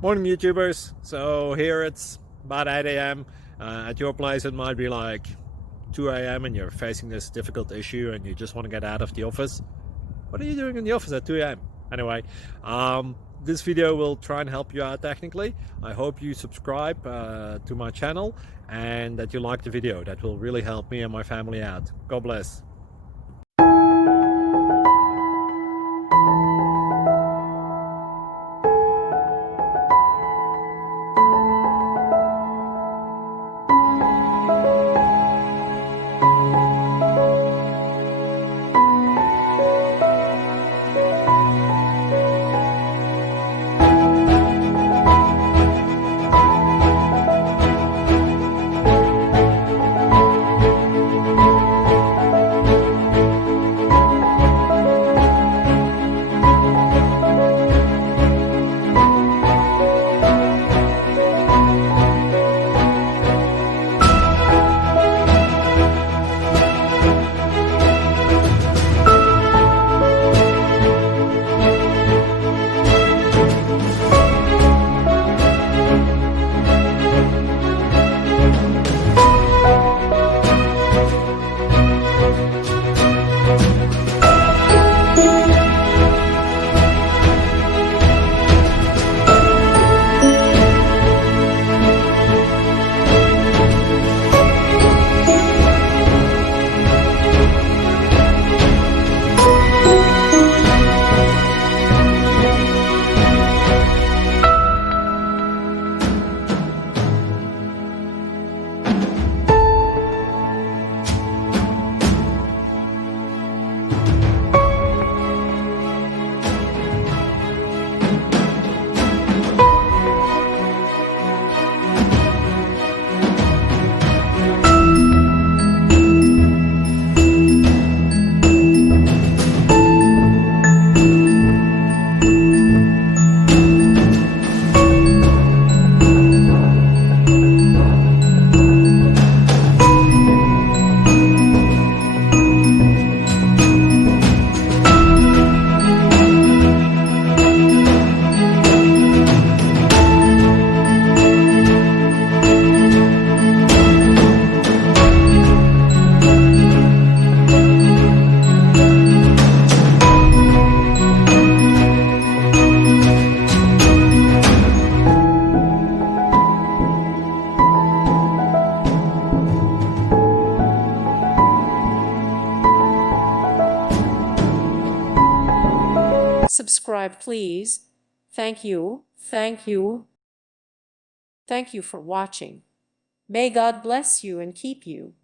Morning YouTubers. So here it's about 8 a.m. At your place it might be like 2 a.m. and you're facing this difficult issue and you just want to get out of the office. What are you doing in the office at 2 a.m.? Anyway, this video will try and help you out technically. I hope you subscribe to my channel and that you like the video. That will really help me and my family out. God bless. Subscribe, please. Thank you. Thank you. Thank you for watching. May God bless you and keep you.